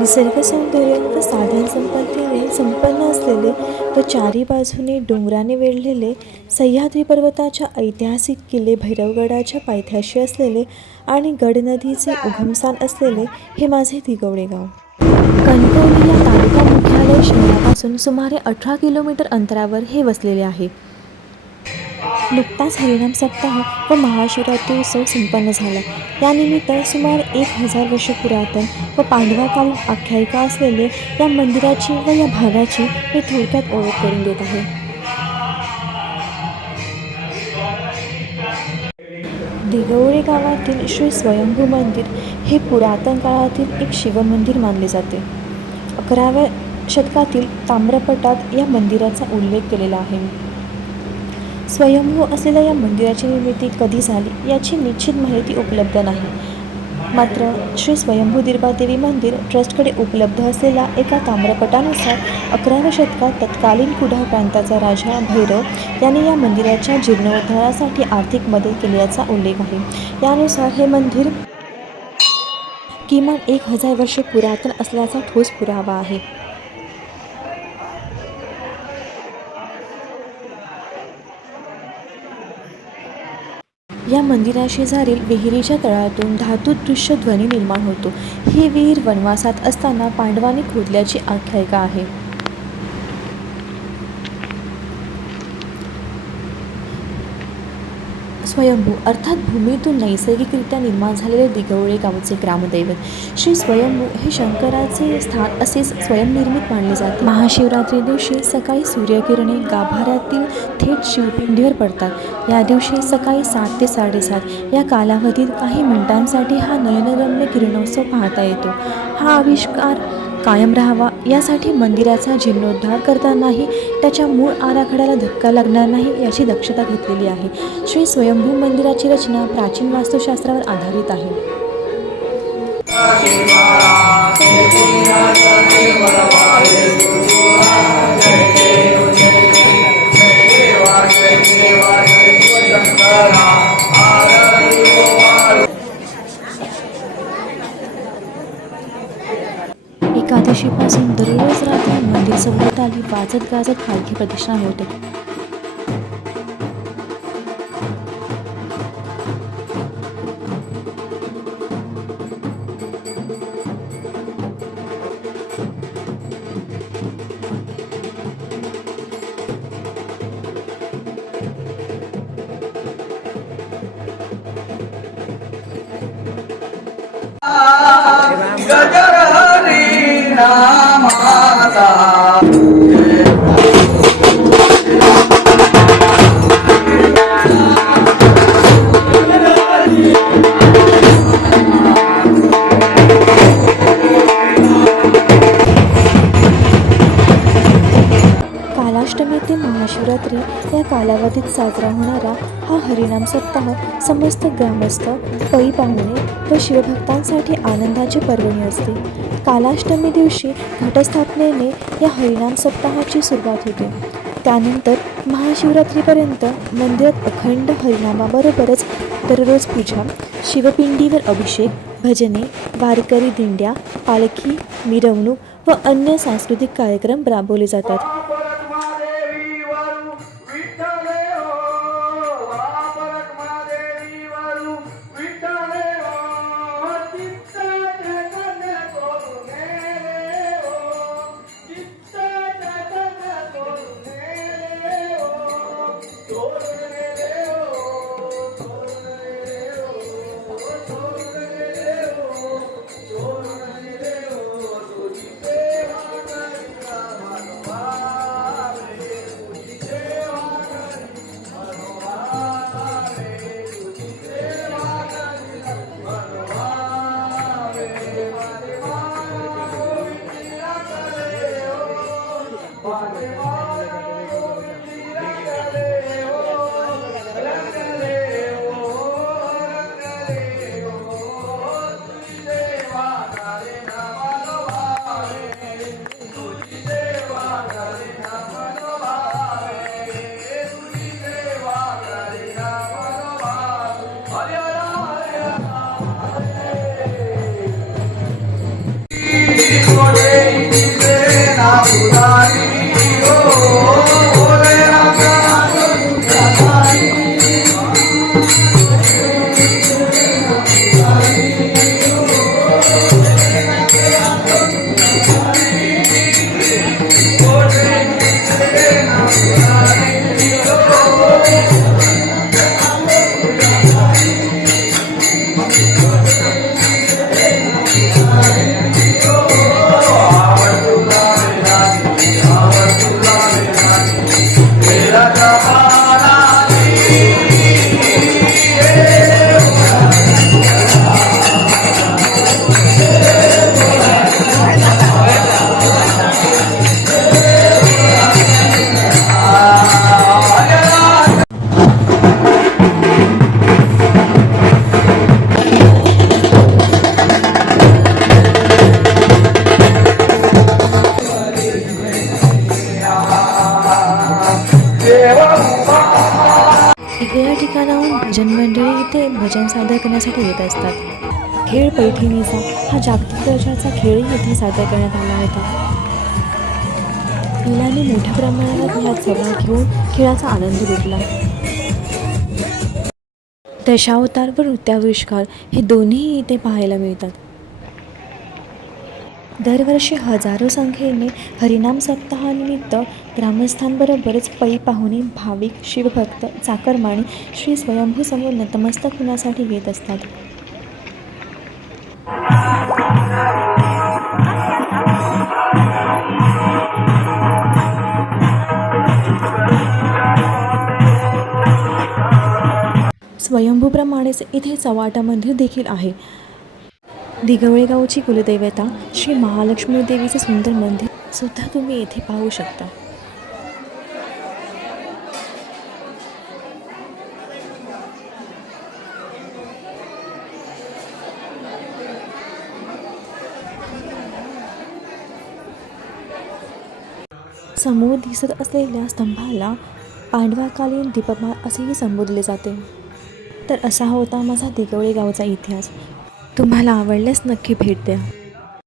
निसर्ग सौंदर्य व साधन संपत्तीने संपन्न असलेले व चारी बाजूने डोंगराने वेढलेले सह्याद्री पर्वताच्या ऐतिहासिक किल्ले भैरवगडाच्या पायथ्याशी असलेले आणि गड नदीचे उगमस्थान असलेले हे माझे दिगवडे गाव. कणकवली या तालुका मुख्यालय शहरापासून सुमारे अठरा किलोमीटर अंतरावर हे वसलेले आहे. नुकताच हरिनाम सप्ताह व महाशिवरात्री उत्सव संपन्न झाला. यानिमित्त सुमार एक हजार वर्ष पुरातन व पांडवाकालीन आख्यायिका असलेले या मंदिराची व या भागाची मी थोडक्यात ओळख करून देत आहे. दिगवळे गावातील श्री स्वयंभू मंदिर हे पुरातन काळातील एक शिवमंदिर मानले जाते. अकराव्या शतकातील ताम्रपटात या मंदिराचा उल्लेख केलेला आहे. स्वयंभू असलेल्या या मंदिराची निर्मिती कधी झाली याची निश्चित माहिती उपलब्ध नाही. मात्र श्री स्वयंभू दीर्बादेवी मंदिर ट्रस्टकडे उपलब्ध असलेल्या एका ताम्रपटानुसार अकराव्या शतकात तत्कालीन कुडाळ प्रांताचा राजा भैरव याने या मंदिराच्या जीर्णोद्धारासाठी आर्थिक मदत केल्याचा उल्लेख आहे. यानुसार हे मंदिर किमान एक हजार वर्ष पुरातन असल्याचा ठोस पुरावा आहे. या मंदिराशेजारील विहिरीच्या तळातून धातू दृश्य ध्वनी निर्माण होतो. ही विहीर वनवासात असताना पांडवांनी खोदल्याची आख्यायिका आहे. स्वयंभू अर्थात भूमीतून नैसर्गिकरित्या निर्माण झालेले दिगवळे गावचे ग्रामदैवत. श्री स्वयंभू हे शंकराचे स्थान असेच स्वयंनिर्मित मानले जाते. महाशिवरात्री दिवशी सकाळी सूर्यकिरणे गाभाऱ्यातील थेट शिवपिंडीवर पडतात. या दिवशी सकाळी सात ते साडेसात या कालावधीत काही मिनिटांसाठी हा नयनरम्य किरणोत्सव पाहता येतो. हा आविष्कार कायम राहावा. यासाठी मंदिराचा जीर्णोद्धार करतानाही त्याच्या मूळ आराखड्याला धक्का लागणार नाही याची दक्षता घेतलेली आहे. श्री स्वयंभू मंदिराची रचना प्राचीन वास्तुशास्त्रावर आधारित आहे. गाजत गाजत पालखी प्रतिष्ठा होते गजर हरी नामाचा महाशिवरात्री या कालावधीत साजरा होणारा हा हरिनाम सप्ताह समस्त ग्रामस्थ पै पाहुणे व शिवभक्तांसाठी आनंदाची पर्वणी असते. कालाष्टमी दिवशी घटस्थापनेने या हरिनाम सप्ताहाची सुरुवात होते. त्यानंतर महाशिवरात्रीपर्यंत मंदिरात अखंड हरिनामाबरोबरच दररोज पूजा शिवपिंडीवर अभिषेक भजने वारकरी दिंड्या पालखी मिरवणूक व अन्य सांस्कृतिक कार्यक्रम राबवले जातात. या ठिकाणाहून भजन मंडळी इथे भजन सादर करण्यासाठी येत असतात. खेळ पैठणीचा हा जागतिक दर्जाचा खेळही इथे सादर करण्यात आला होता. मुलांनी मोठ्या प्रमाणात या सभा घेऊन खेळाचा आनंद लुटला. दशावतार व नृत्याविष्कार हे दोन्ही इथे पाहायला मिळतात. दरवर्षी हजारो संख्येने हरिनाम सप्ताहानिमित्त ग्रामस्थांबरोबरच पै पाहुणे भाविक शिवभक्त चाकरमाणी श्री स्वयंभू समोर नतमस्तक होण्यासाठी येत असतात. स्वयंभूप्रमाणेच इथे चवाटा मंदिर देखील आहे. दिगवळे गावची कुलदैवता श्री महालक्ष्मी देवीचे सुंदर मंदिर सुद्धा तुम्ही येथे पाहू शकता. समोर दिसत असलेल्या स्तंभाला पांडवाकालीन दीपमाळ असेही संबोधले जाते. तर असा होता माझा दिगवळे गावचा इतिहास. तुम्हाला आवडल्यास नक्की भेट द्या.